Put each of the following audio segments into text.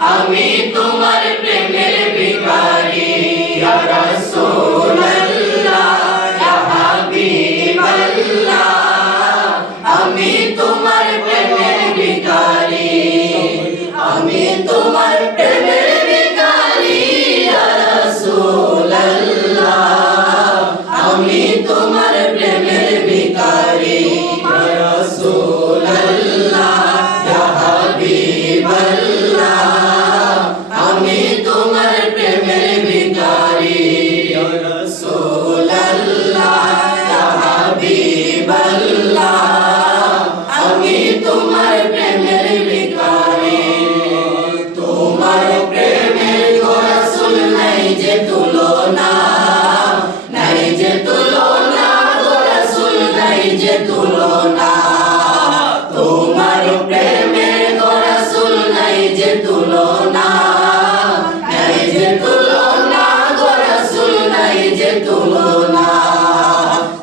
আমি তোমার প্রেমের ভিখারি ইয়া রাসূলুল্লাহ ইয়া হাবিবাল্লাহ আমি তোমার প্রেমের ভিখারি আমি তোমার প্রেমের ভিখারি ইয়া রাসূলুল্লাহ আমি তোমার প্রেমের ভিখারি ইয়া রাসূলুল্লাহ ইয়া হাবিবাল্লাহ আমি তোমার প্রেমের ভিখারি ইয়া রাসূলুল্লাহ ইয়া হাবিবাল্লাহ আমি তোমার প্রেমের ভিখারি তোমার প্রেমের গো রাসূল নাই যে তুলনা নাই যে তুলনা গো রাসূল নাই যে তুলনা তোমার প্রেমের গো রাসূল নাই যে তুলনা নাই যে তুলনা গো রাসূল নাই যে তুলনা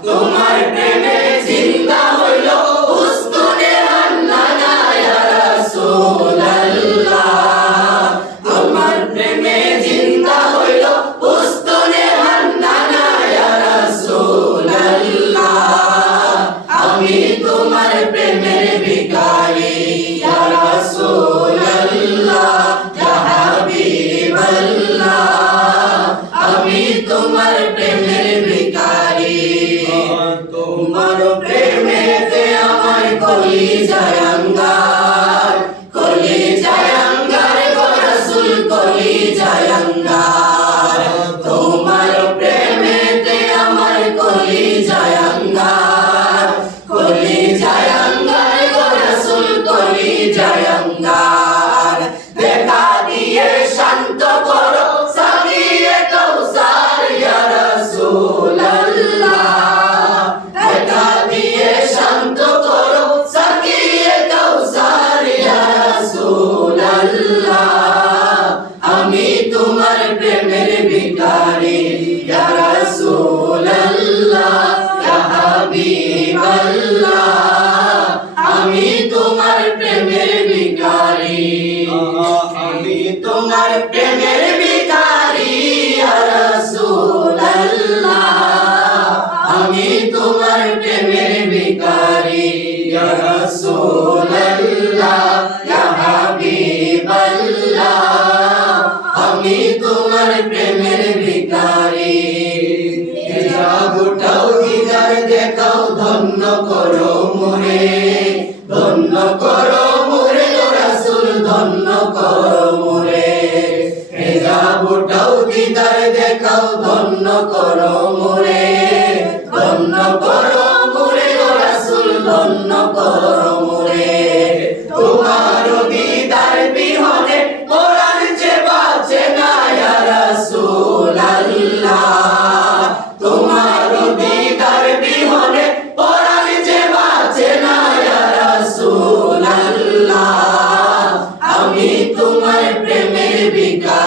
তোমার প্রেমে জিন্দা হইল উস্তুনে হান্নানা ইয়া রাসূলুল্লাহ তোমার প্রেমে জিন্দা হইল উস্তুনে হান্নানা ইয়া রাসূলুল্লাহ আমি তোমার প্রেমের ভিখারি ইয়া রাসূলুল্লাহ ইয়া হাবিবাল্লাহ আমি তোমার প্রেমের ভিখারি তোমার প্রেমেতে আমার কলিজায় আঙ্গার কলিজায় আঙ্গার গো রাসূল কলিজায় আঙ্গার তোমার প্রেমেতে আমার কলিজায় আঙ্গার কলিজায় আঙ্গার গো রাসূল কলিজায় আঙ্গার দেখা দিয়ে শান্ত করো সাকিয়ে কাউসার ইয়া রাসূলুল্লাহ দেখা দিয়ে শান্ত করো সাকিয়ে কাউসার ইয়া রাসূলুল্লাহ আমি তোমার প্রেমের ভিখারি ইয়া রাসূলুল্লাহ ইয়া হাবিবাল্লাহ আমি তোমার প্রেমের ভিখারি আমি তোমার প্রেমের ভিখারি ইয়া রাসূলুল্লাহ আমি তোমার প্রেমের ভিখারি ইয়া রাসূলুল্লাহ ইয়া হাবিবাল্লাহ আমি তোমার প্রেমের ভিখারি হিজাব উঠাও দিদার দেখাও ধন্য করো মোরে ধন্য করো মোরে গো রাসূল ধন্য করো মোরে হিজাব উঠাও দিদার দেখাও ধন্য করো মোরে ধন্য করো মোরে গো রাসূল ধন্য করো মোরে তোমার দিদার বিহনে কোরআন যে বাঁচে না ইয়া রাসূলুল্লাহ তোমার দিদার বিহনে কোরআন যে বাঁচে না ইয়া রাসূলুল্লাহ আমি তোমার প্রেমের ভিখারি